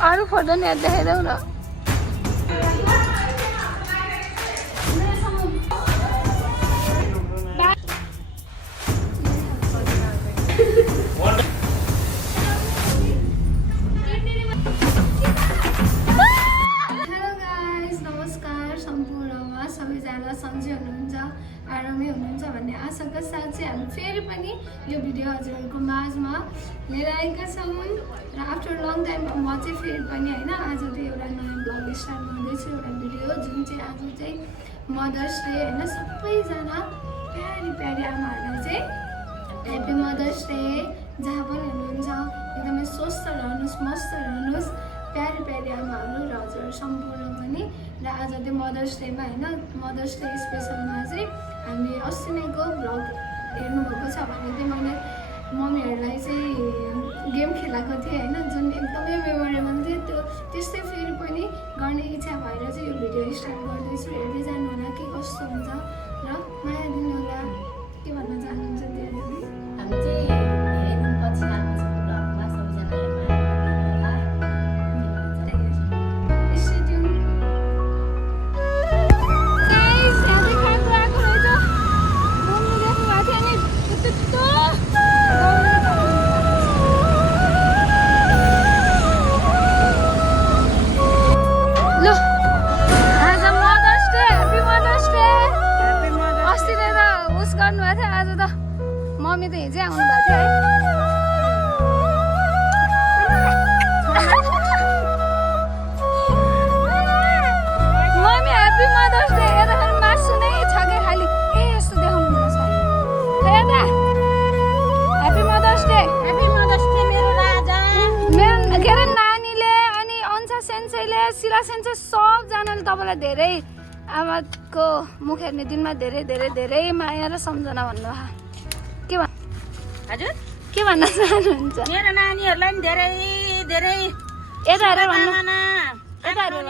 अरू फोटो नि देखाइदेऊ न। सन्चै हुनुहुन्छ, आरामै हुनुहुन्छ भन्ने आशाका साथ चाहिँ हामी फेरि पनि यो भिडियो हजुरहरूको माझमा लिएर आएका छौँ। र आफ्टर लङ टाइम म चाहिँ फेरि पनि होइन आज चाहिँ एउटा नयाँ ब्लग स्टार्ट गर्दैछु, एउटा भिडियो जुन चाहिँ आज चाहिँ मदर्स डे होइन। सबैजना प्यारी प्यारी आमाहरूलाई चाहिँ ह्याप्पी मदर्स डे। जहाँ पनि हुनुहुन्छ एकदमै स्वस्थ रहनुहोस्, मस्त रहनुहोस्, प्यारी प्यारी आमाहरू र हजुरहरू सम्पूर्ण पनि। र आज चाहिँ मदर्स डेमा होइन, मदर्स डे स्पेसलमा चाहिँ हामीले अस्ति नैको भ्लग हेर्नुभएको छ भने चाहिँ मैले मम्मीहरूलाई चाहिँ गेम खेलाएको थिएँ होइन, जुन एकदमै मेमोरेबल थियो। त्यो त्यस्तै फेरि पनि गर्ने इच्छा भएर चाहिँ यो भिडियो स्टार्ट गर्दैछु। हेर्दै जानु होला के कस्तो हुन्छ र माया दिनु होला। के भन्न चाहनुहुन्छ दिदी? हामी चाहिँ धेरै दिनपछि आएको छौँ भ्लगमा, सबैजनाले माया मम्मी त हिजै आउनु भएको थियो है। Mummy happy mother's day. यताखेरि मासु नै छ कि खालि ए यस्तो देखाउनु पर्छ। हेर्दा happy mother's day. Happy mother's day मेरो राजा। मेरो के अरे नानीले अनि अन्सा सेन्सेले सिला सेन्से सबजनाले तपाईँलाई धेरै आमाको मुख हेर्ने दिनमा धेरै धेरै धेरै माया र सम्झना भन्नुभयो। के भन् हजुर के भन्न चाहनुहुन्छ? मेरो नानीहरूलाई पनि धेरै धेरै यता हेरेर भन्नु। यता हेरेर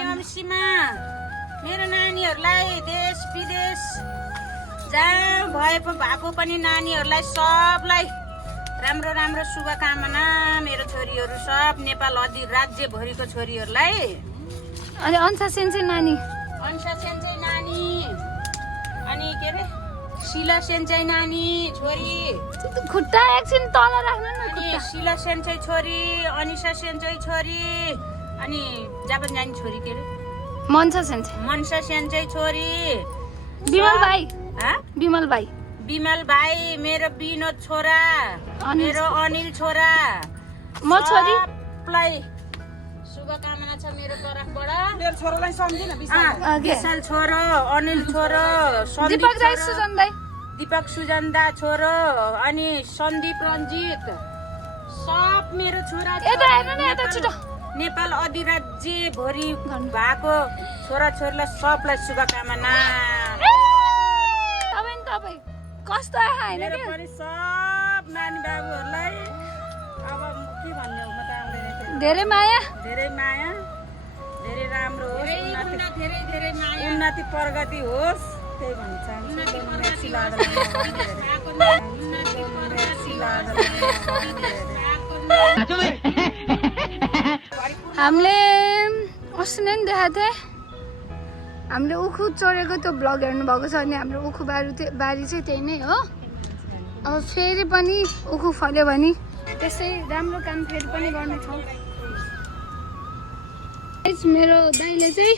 मेरो नानीहरूलाई देश विदेश जहाँ भएको पनि नानीहरूलाई सबलाई राम्रो राम्रो शुभकामना। मेरो छोरीहरू सब नेपाल राज्यभरिको छोरीहरूलाई। अनि अन्सा सेन्से नानी, अन्सा सेन्चै नानी, अनि के अरे शिला सेन्चै नानी छोरी, खुट्टा एकछिन तल राख्नु न। अनि शिला सेन्चै छोरी, अनिसा सेन्चै छोरी, अनि जापान जाने छोरी के अरे मनसा सेन्से, मनसा सेन्चै छोरी, विमल भाइ, विमल भाइ, विमल भाइ, मेरो विनोद छोरा, मेरो अनिल छोरा, म छोरी सबलाई शुभकामना छ मेरो तर्फबाट। मेरो छोरालाई सम्झिन विशाल छोरो, अनिल छोरो, दीपक राई सुजन दाइ, दीपक सुजन्दा छोरो, अनि सन्दीप रञ्जित, सब मेरो छोरा यता हेर्नु न, यता छिटो। नेपाल अधिराज्य भरि भएको छोराछोरीलाई सबलाई शुभकामना। तपाईँ कस्तो आएन मेरो पनि सब नानी बाबुहरूलाई अब के भन्ने हो, म त आउँदैन। धेरै माया, धेरै माया, धेरै राम्रो होस्, उन्नति प्रगति होस्, त्यही भन्न चाहन्छु। हामीले अस्ति नै देखाएको थिएँ, हामीले उखु चढेको त्यो भ्लग हेर्नु भएको छ। अनि हाम्रो उखु बारी चाहिँ त्यही नै हो। अब फेरि पनि उखु फल्यो भने त्यसै राम्रो काम फेरि पनि गर्नेछौँ। मेरो दाइले चाहिँ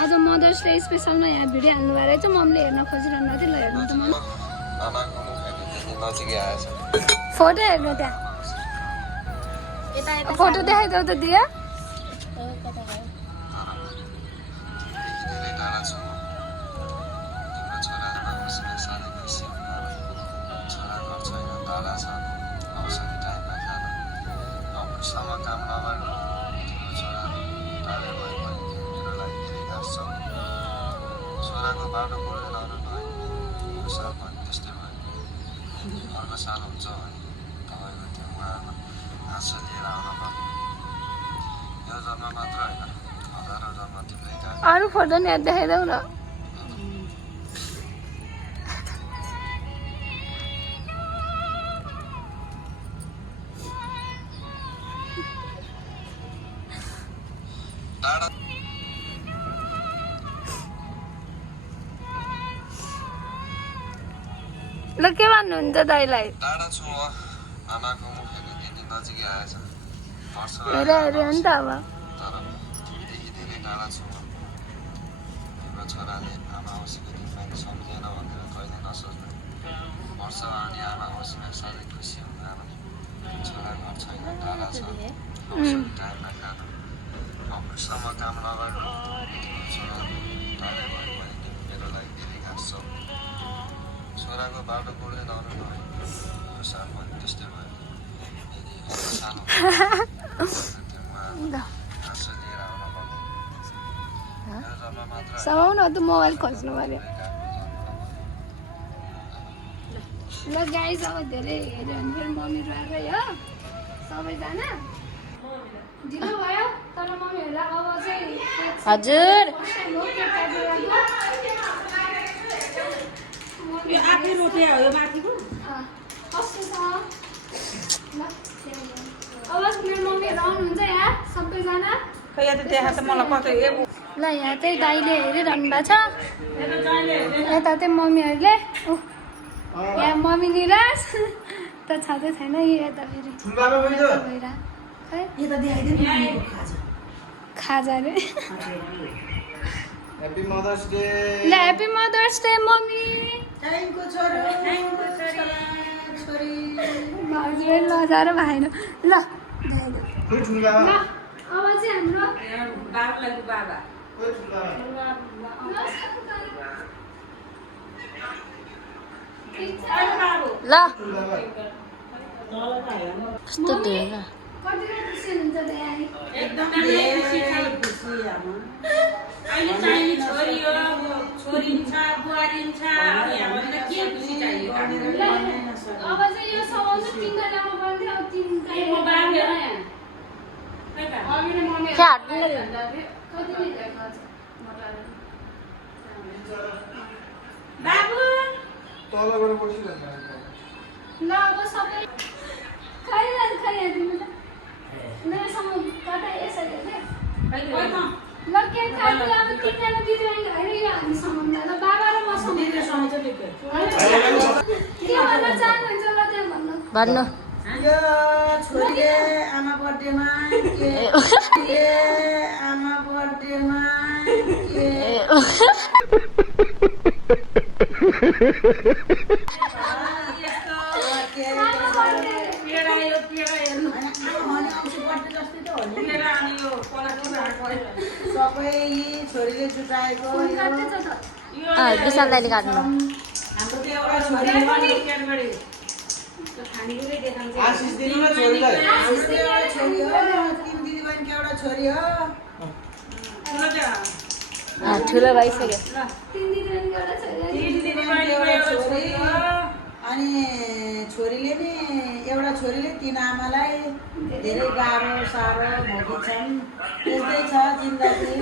आज मदर्स डे स्पेसलमा यहाँ भिडियो हाल्नु भएर चाहिँ मम्मीले हेर्न खोजिरहनु भएको थियो। ल हेर्नु त मन फोटो हेर्नु, त्यहाँ फोटो देखाइदेऊ त दिया। बाटो पढेर आउनु भयो, सब त्यस्तै भयो। अर्को साल हुन्छ भने तपाईँको त्यो उहाँमा हाँसो लिएर आउनु पर्यो। यो जन्म मात्र होइन, हजारौँ जन्म तिम्रै काम। अरू फोटो नि देखाइदेऊ न। टाढा ल के भन्नुहुन्छ दाइलाई टाढा छु म आमाको मुखले यति नजिकै आएछ वर्ष हेरे हेरे हो नि त अब तर देखि धेरै टाढा छु म तिम्रो छोराले आमा औँसीको दिनमा नि सम्झेन भनेर कहिले नसोच्नु वर्ष अनि आमा औँसीमा साह्रै खुसी हुनु आमा छोरा घर छैन टाढा छ औँसीको टाइममा खानु अफिससम्म काम नगर्नु छोरा टाढै भयो भने तिमी मेरो लागि धेरै खास छौ छोराको बाटो बुढ्दै नहुनु भयो यो साल पनि त्यस्तै भयो यदि सानो हाँसो लिएर आउन पर्ने मेरो जन्म मात्र समाउन त मोबाइल खोज्नु पर्यो ल गाइस अब धेरै हेऱ्यो भने फेरि मम्मीहरू आएकै हो सबैजना ढिलो भयो तर मम्मीहरूलाई अब चाहिँ हजुर यो आफै रोटी हो यो माथिको अब मेरो मम्मीहरू आउनुहुन्छ यहाँ सबैजना खै यहाँ त देखा त मलाई कतै ल यहाँ चाहिँ दाइले हेरिरहनु भएको छ यता चाहिँ मम्मीहरूले यहाँ मम्मी निराश त छँदै छैन यता फेरि खाजा रे ह्यापी मदर्स डे ल ह्याप्पी मदर्स डे मम्मी भाउजूले लजाएर भाइन ल अब चाहिँ हाम्रो बाबा ल कस्तो दिएन कति खुसी हुन्छ एकदमै खुसी आमा अहिले चाहिँ छोरी हो छोरी छ बुहारी छ अब यहाँभन्दा के खुसी चाहियो अब चाहिँ यो समाउनु तिनवटा ल्याउनु पर्ने अब तिनवटा म बाबु हेर यहाँ कति बाबु तलबाट बसिरहनु ल अब सबै खाइदिनु त मेरो समाउ कता यसरी ल के खानु अब तिनजना दिदीबहिनी होइन यो हामी समाउँदा ल बाबा र म समाउँदा के भन्न चाहनुहुन्छ ल त्यहाँ भन्नु यो छोरीले आमा बर्थडेमा के आमा बर्थडेमा के सबै छोरीले जुटाएको विशाल दाइले काट्नु हाम्रो त्यो एउटा छोरी आशिष दिनु न छोरीलाई छोरी हो तिन दिदीबहिनीको एउटा छोरी हो ठुलो भइसक्यो अनि छोरीले नि एउटा छोरीले तिन आमालाई धेरै गाह्रो साह्रो भोगी छन् त्यस्तै छ जिन्दगी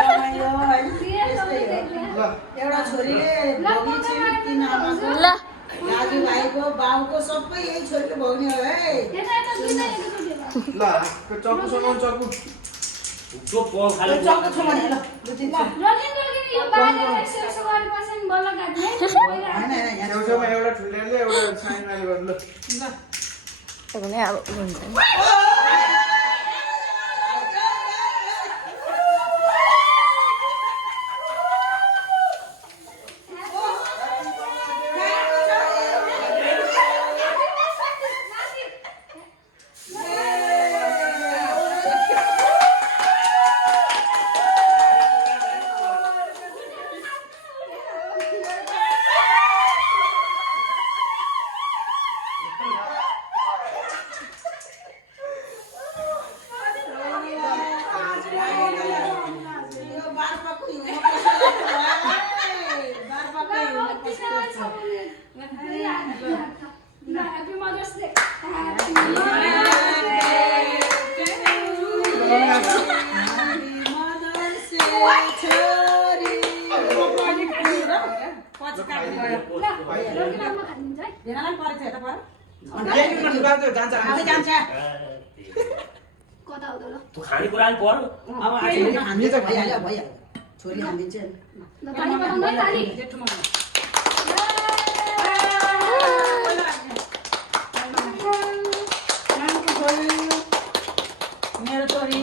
रमाइलो है त्यस्तै हो एउटा छोरीले भोगी छिन् तिन आमाको दाजुभाइको बाउको सबै यही छोरीले भोग्ने हो है ल चक्कु समाउनु चक्कु चक्कु छ भने ल छेउछेउमा एउटा ठुलेरले एउटा सानोले गर्नु ल अब हुन्छ Happy Mother's Day. Happy Mother's Day. त्यो खानेकुरा पनि पर्यो अब छोरी हान्दिन्छ भइहाल्यो छोरी हान्दिन्छ ल ताली बजाउनु है ताली मेरो छोरी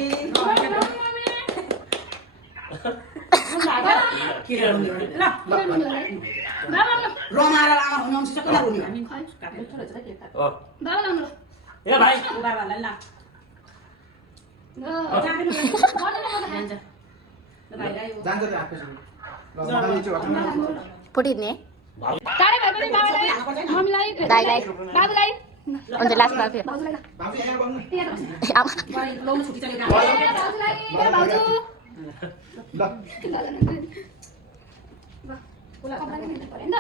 रमाएर आमा हुनुहुन्छ कसलाई हुने ए भाइ बाबालाई ला फुटिने तारे भए पनि बाबालाई मम्मीलाई दाइलाई बाबुलाई अन्त लास्टमा फेरि भाउजूलाई आमा लाउनु छुट्टी चलेको भाउजूलाई भाउजू ल कपडा पनि पर्यो नि त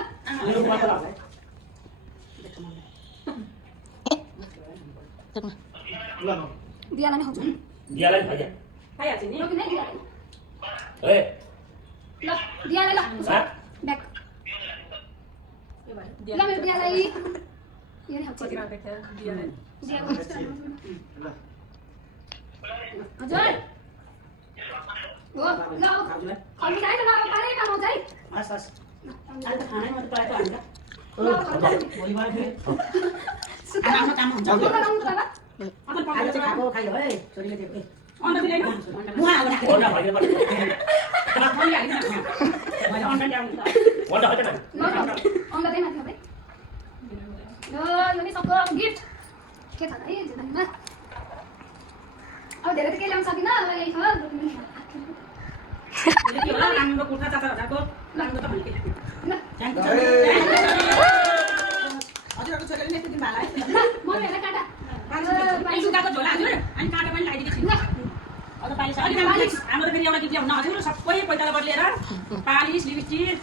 दियालाई नै खाउँछु दियालाई खाइजा खाइहाल्छ नि रोकिन है दियालाई ए ल दियालाई ल सा ब्याक ल मेरो दियालाई यो नै खाउँछु हजुर हो ल खानु चाहिँ ल पारै खानु चाहिँ हस् हस् अहिले त खानै मात्रै पाएको हामीलाई भोलिबाट फेरि राम्रो काम हुन्छ अहिले चाहिँ खाएको खायो है छोरीले दिएको अन्डा दिँदैन मुहा हाल्नु राखेको ओला भइदिनु पर्छ ओला होइन अन्डा चाहिँ माथि ल यो नि सबको गिफ्ट के छ है जीवनमा अब धेरै त केही ल्याउन सकिनँ अब यही छ राम्रो कुर्ता 4000को राम्रो त भनेको हजुरको छोरीले नै दिन भाला है मम्मीहरूलाई काटा सुकाको झोला हजुर अनि काँटा पनि लगाइदिएको छु अझ पालिस अलिक हाम्रो त फेरि एउटा गिफ्ट ल्याउनु हजुर सबै पैतालाबाट लिएर पालिस लिपस्टिक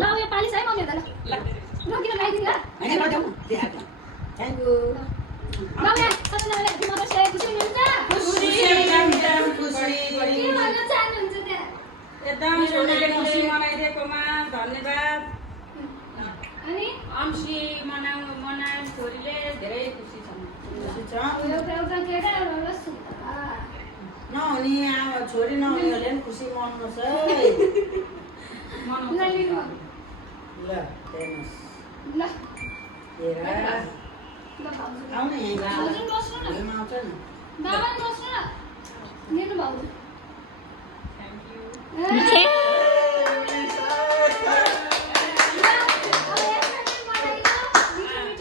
ल यो पालिस है मम्मीहरूलाई ल रोकिन लगाइदिनु ल हैन लजाऊ देखाएको थ्यांक यू मम्मी सबैजनाले ह्याप्पी मदर्स डे खुसी हुनुहुन्छ के भन्न चाहनुहुन्छ त्यहाँ एकदम छोरीले खुसी मनाइदिएकोमा धन्यवाद अनि अम्सी मनाए छोरीले धेरै खुसी छन् एउटा केटा एउटा सुत्ता नहुने अब छोरी नहुनेहरूले पनि खुसी मनाउनुहोस् है लिनु ल हेर्नुहोस् ल हेर ल भाउजू आउनु यहाँ भाउजू बस्नु न घरमा आउँछ नि बाबा बस्नु न लिनु भाउजू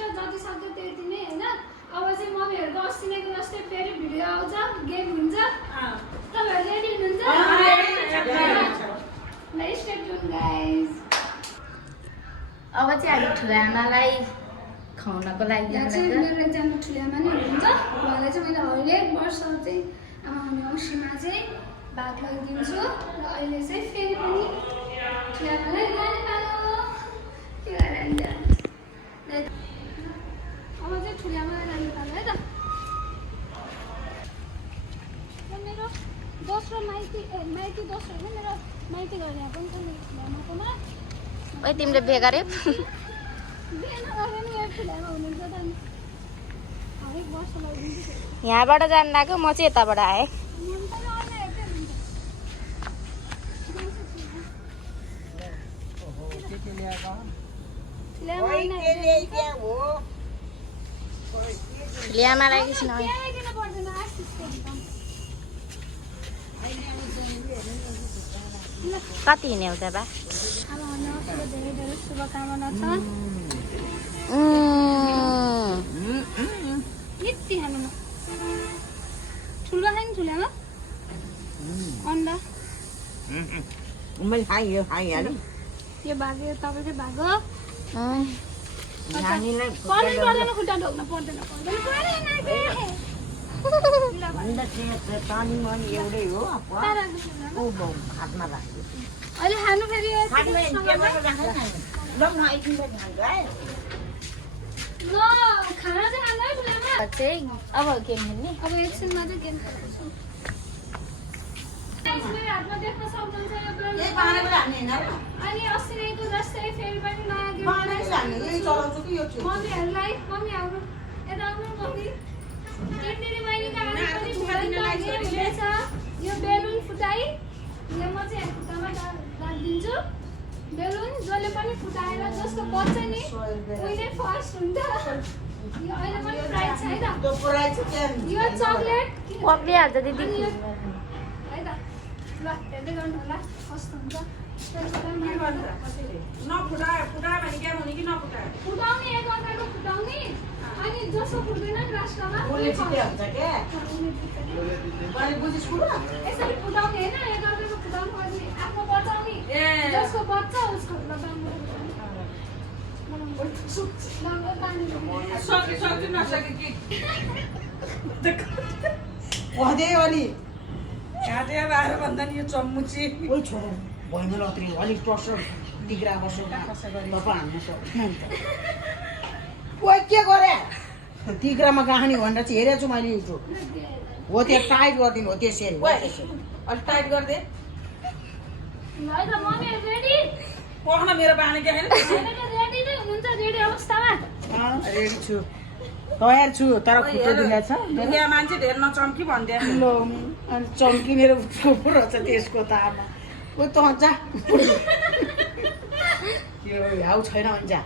जति सक्दो त्यति नै होइन अब चाहिँ मम्मीहरूको अस्तिको जस्तै फेरि भिडियो आउँछ गेम हुन्छ तपाईँहरू रेडी हुनुहुन्छ ल स्टे ट्युन गाइज अब चाहिँ हामी ठुलो आमालाई खुवाउनको लागि यहाँ चाहिँ मेरो एकजना ठुलो आमा नै हुनुहुन्छ उहाँलाई चाहिँ मैले हरेक वर्ष चाहिँ आमा हुने औँसीमा चाहिँ भाग लगिदिन्छु र अहिले चाहिँ फेरि पनि ठुलो आमालाई जाने पालो के गरेर जान्छ अब चाहिँ ठुलो आमालाई जाने पालो है त मेरो दोस्रो माइती दोस्रो होइन मेरो माइती घर यहाँ पनि छ मेरो ठुलो आमाकोमा ओइ तिमीले बिहे गर्यो बिहान गरे नि यहाँ ठुलो आमा हुनुहुन्छ त अनि हरेक वर्ष लगिदिन्छु यहाँबाट जानु लाग्यो म चाहिँ यताबाट आएँ ठुलो आमालाई एकछिन कति हिँड्ने हुन्छ बा धेरै धेरै शुभकामना छ यति खानु ठुलो खायो नि ठुलोमा अन्डा मैले खाइहालेँ यो भाग्यो तपाईँकै भागो नानीलाई पर्दैन खुट्टा ढोक्न पर्दैन पानी मनी एउटै हो हातमा राख्यो अहिले खानु फेरि ल खाना चाहिँ खाँदै ठुलोमा चाहिँ अब गेम खेल्ने अब एकछिनमा चाहिँ गेम खेल्छु मेरो हातमा देख्न सक्नुहुन्छ यो अनि अस्ति नैको जस्तै फेरि पनि नयाँ गेम मम्मीहरूलाई मम्मी आउनु यता आउनु मम्मी केटीले बहिनीका लागि पनि भुटानको हुनेछ यो बेलुन फुटाई यो म चाहिँ खुट्टामा राखिदिन्छु बेलुन जसले पनि फुटाएर जसको बच्च नि उहिले फर्स्ट हुन्छ यो अहिले पनि प्राइज छ है त त्यो प्राइज के यो चकलेट पक्रिहाल्छ दिदी है त ल हेर्दै गर्नु होला कस्तो हुन्छ फुटाउने एकअर्काको फुटाउने अनि जसको फुट्दैन राष्ट्रमा बोले छिटे हुन्छ के बडी बुझिस कुरो यसरी फुटाउने होइन एकअर्काको फुटाउनु पर्ने आफ्नो बचाउने जसको बच्चा उसको पढ्दै अनि काटे बाह्र भन्दा नि यो चम्मुची ओइ छोरा बहिनीलाई अत्रि अलिक प्रसर दिग्रा बसो तपाईँ हान्नु सक्नुहुन्छ ओइ के गरे दिग्रामा गाहनी भनेर चाहिँ हेरेको छु मैले युट्युब हो त्यो टाइट गरिदिनु हो त्यसरी अलिक टाइट गरिदे है त मम्मी रेडी पढ्न मेरो बानी के होइन रेडी नै हुनुहुन्छ रेडी अवस्थामा रेडी छु तयार छु तर खुट्टा दुखेको छ दुनियाँ मान्छे धेर नचम्की भन्दै लो अनि चम्की मेरो कुकुर छ त्यसको त आमा ओ त जा त्यो हाउ छैन भने जा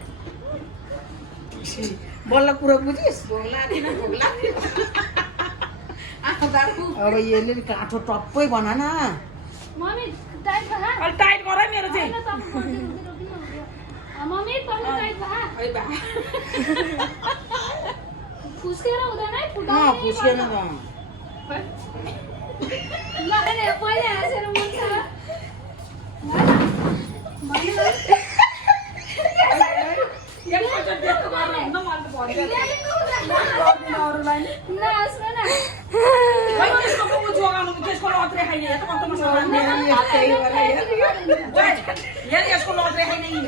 बल्ल कुरो बुझिस् अब यसले काठो टप्पै भन न मम्मी टाइट भा टाइट गर मेरो चाहिँ मम्मी तल्लो टाइट भा फुस्केर हुँदैन है फुटाउने फुस्केन त ल हैन पहिले हाँसेर मन छ यसको लत्रे खाइने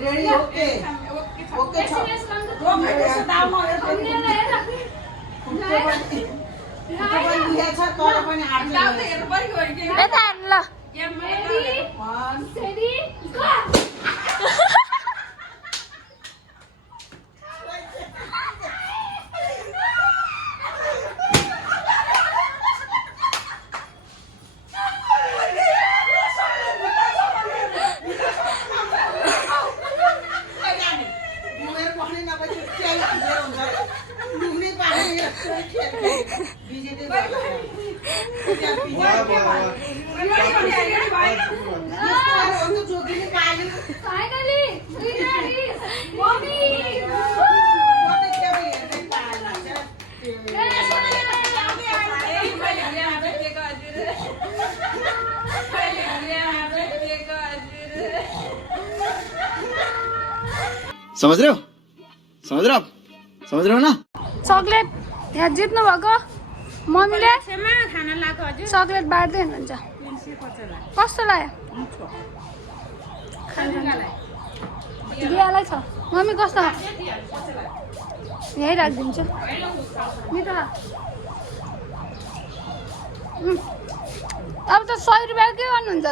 रेडी ओके ओके छ छ तर पनि यता हान्नु ल समझ रहे हो ना चकलेट यहाँ जित्नु भएको मम्मीले चकलेट बाँड्दै हुनुहुन्छ कस्तो लाग्यो दियालाई छ मम्मी कस्तो यहीँ राखिदिन्छु मिठो अब त 100 रुपियाँ के गर्नुहुन्छ त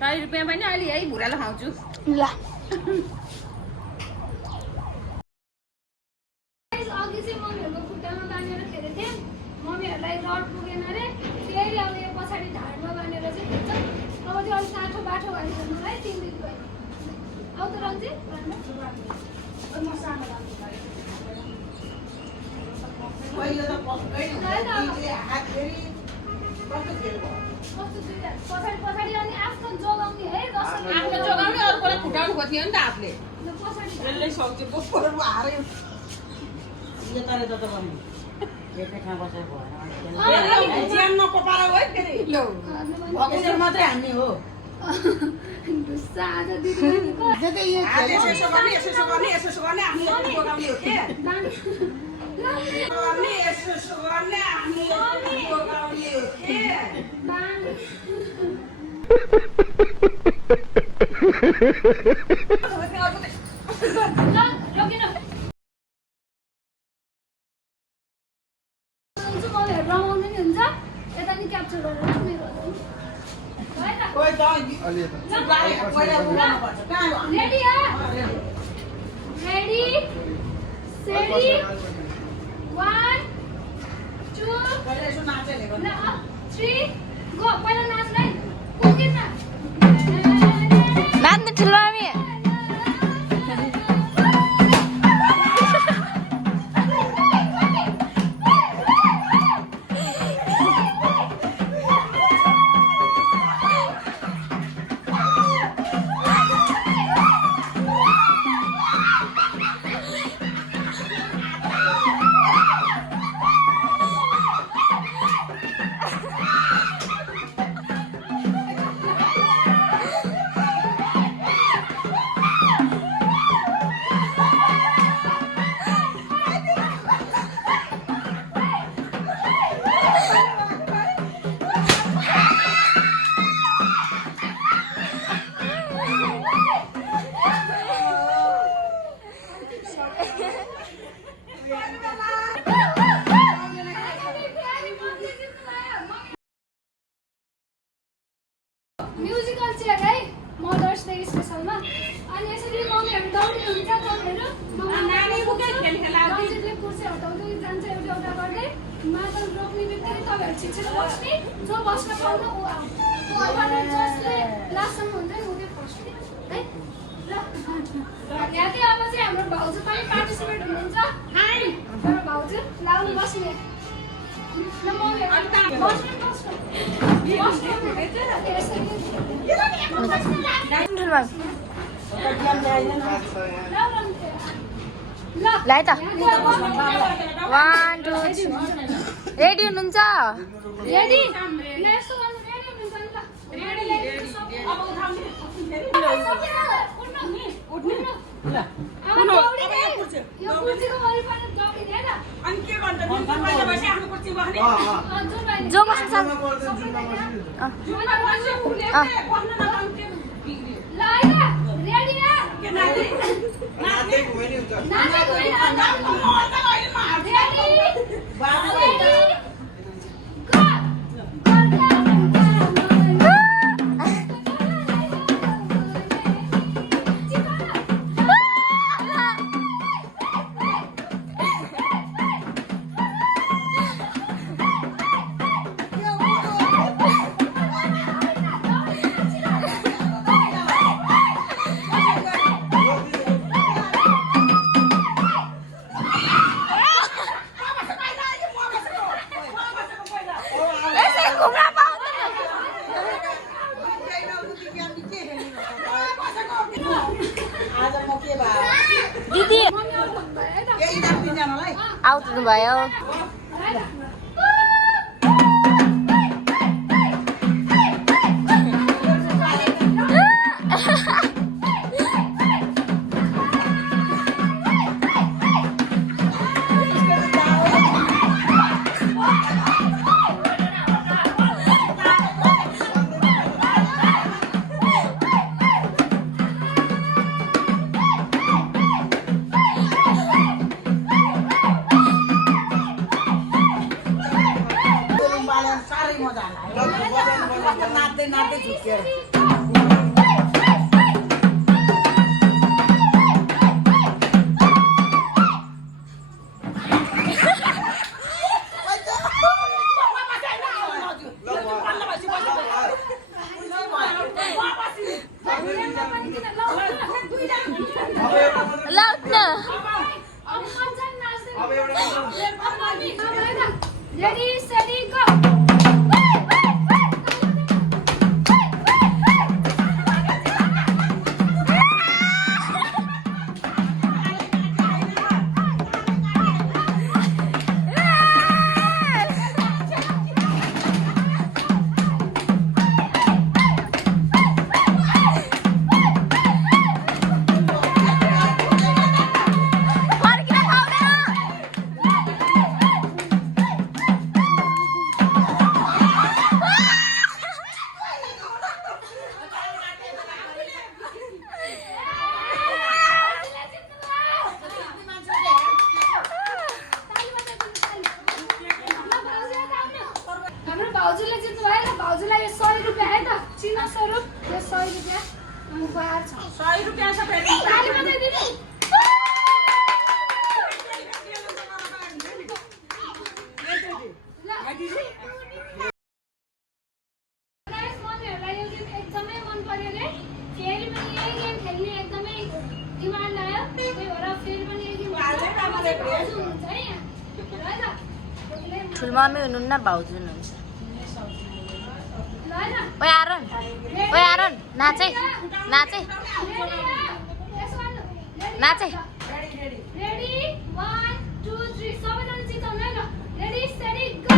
100 रुपियाँ पनि अलि है भुरालो खाउँछु ल अघि चाहिँ मम्मीहरूको खुट्टामा बाँधेर खेलेको थिएँ मम्मीहरूलाई रड पुगेन अरे फेरि अब यो पछाडि ढाडमा बाँधेर चाहिँ खेल्छ अब त्यो अलिक काठो बाठो भइसक्नु है 3 दिन भयो आउ त रन्जी पछाडि अनि आफ्नो जोगाउने है आफ्नो जोगाउने अरूलाई फुटाउनु खोज्ने हो नि त हातले पछाडि यसले सक्छ ज्यान नकोपाएर है फेरि मात्रै हान्ने हो सादा दिदी जति यो यसो यसो गर्ने यसो यसो गर्ने यसो यसो गर्ने हामी यसो जोगाउने हो के गर्ने यसो यसो गर्ने हामी यसो जोगाउने हो के रमाउँदै नि हुन्छ यता नि क्याप्चर गरेर मेरो कोही त पहिला उडाउनुपर्छ कहाँ रेडी रेडी सेडी 1 2 पहिला यसो नाचेले गर्नु 3 गो पहिला नाच्दै कुकिन नाच्नु ठुलो हामी म्युजिकल चेयर है मदर्स डे स्पेसलमा अनि यसरी मम्मीहरू दौडी हुन्छ तपाईँहरू नानी बुकै खेल खेलाउँदै दौडीले कुर्सी हटाउँदै जान्छ एउटा एउटा गर्दै मादल रोक्ने बित्तिकै तपाईँहरू छिटो बस्ने जो बस्न पाउनु ऊ जसले लास्टसम्म हुन्छ नि उसले फर्स्ट है यहाँ चाहिँ अब चाहिँ हाम्रो भाउजू पनि पार्टिसिपेट हुनुहुन्छ हाई हाम्रो भाउजू लाउनु बस्ने ल मम्मीहरू बस्नु लाइ त 1 2 रेडी हुनुहुन्छ रेडी नेक्स्ट वान रेडी हुनुहुन्छ नि रेडी अब उठाउने उठ्नु ल अब दौडी यो कुर्सीको वरिपरि दौडी दे न अनि के गर्छ जुन पहिला बसे आफ्नो कुर्सी बस्ने जो बस्नु सक्छ जुनमा बस्यो उसले बस्न नपाउँथे ल आइज रेडी ना के नाच्दै नाच्दै होइन हुन्छ नाच्दै होइन रेडी बाबु गो आज म के भयो दिदी यही नाम दिनजनालाई आउनु भयो साह्रै मजा आयो नाच्दै नाच्दै झुक्क्यो Ready, steady, go! ताली बजाइदिनु। गाइस, मम्मीहरूलाई यो गेम एकदमै मन पर्यो रे। फेरि पनि यही गेम खेल्ने एकदमै डिमान्ड आयो। त्यही भएर फेरि पनि यही गेम हुनुहुन्छ है यहाँ। ल ल। ठुलमम्मी हुनुहुन्न भाउजू हुनुहुन्छ ल ल। ओए आरन नाचे नाचे नाचे रेडी 1 2 3 सबैजना चिताउनु है ल। Ready steady go.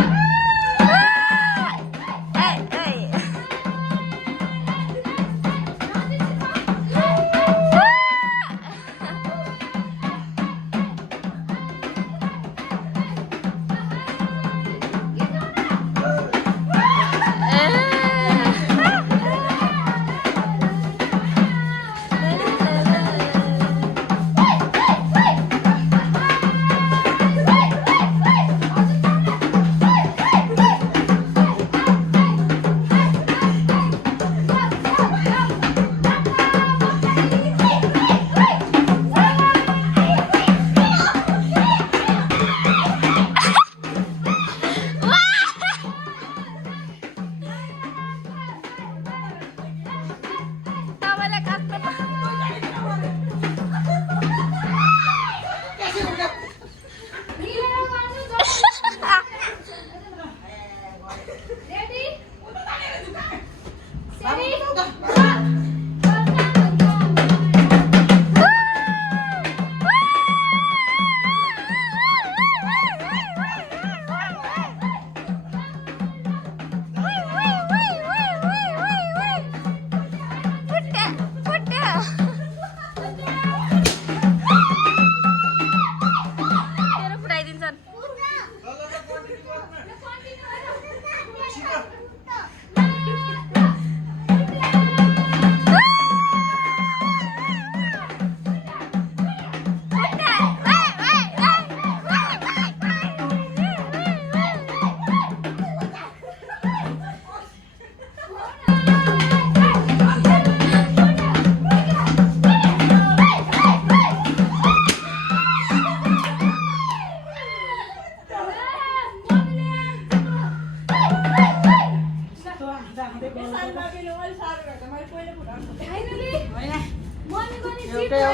एउटै हो।